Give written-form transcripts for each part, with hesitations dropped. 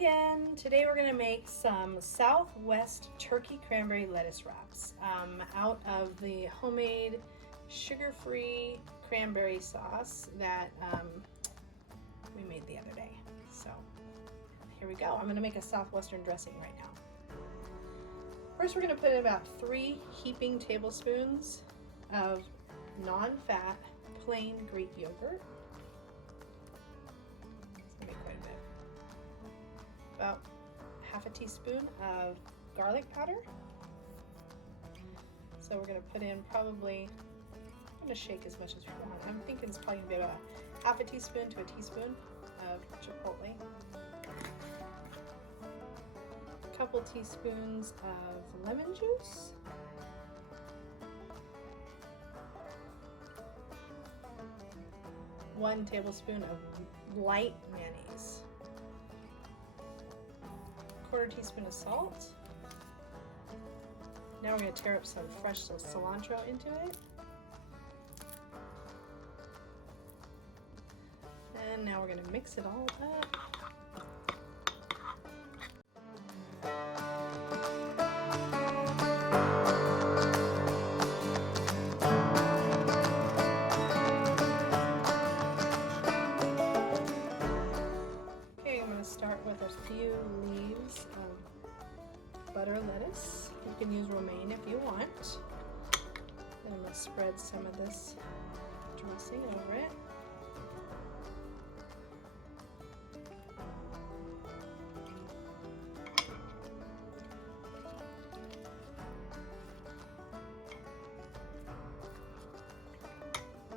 again. Today we're going to make some Southwest turkey cranberry lettuce wraps out of the homemade sugar-free cranberry sauce that we made the other day. So here we go. I'm going to make a southwestern dressing right now. First we're going to put in about 3 heaping tablespoons of non-fat plain Greek yogurt. About half a teaspoon of garlic powder. So we're going to put in probably, I'm going to shake as much as we want. I'm thinking it's probably going to be about half a teaspoon to a teaspoon of chipotle. A couple teaspoons of lemon juice. One tablespoon of light mayonnaise. Quarter teaspoon of salt. Now we're going to tear up some fresh cilantro into it. And now we're going to mix it all up. Okay, I'm going to start with a few leaves of butter lettuce. You can use romaine if you want. And I'm going to spread some of this dressing over it.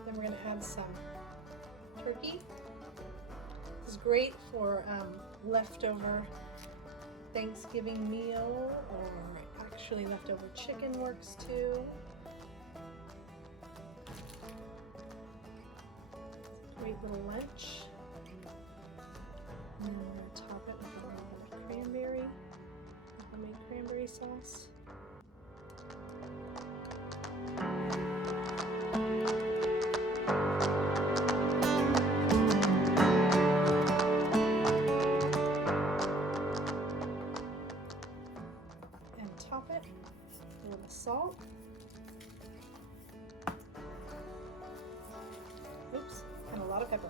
Then we're going to add some turkey. This is great for leftover Thanksgiving meal, or actually leftover chicken works too. Great little lunch. And then we're going to top it with a little bit of cranberry, homemade cranberry sauce. Top it with a salt. Oops, and a lot of pepper.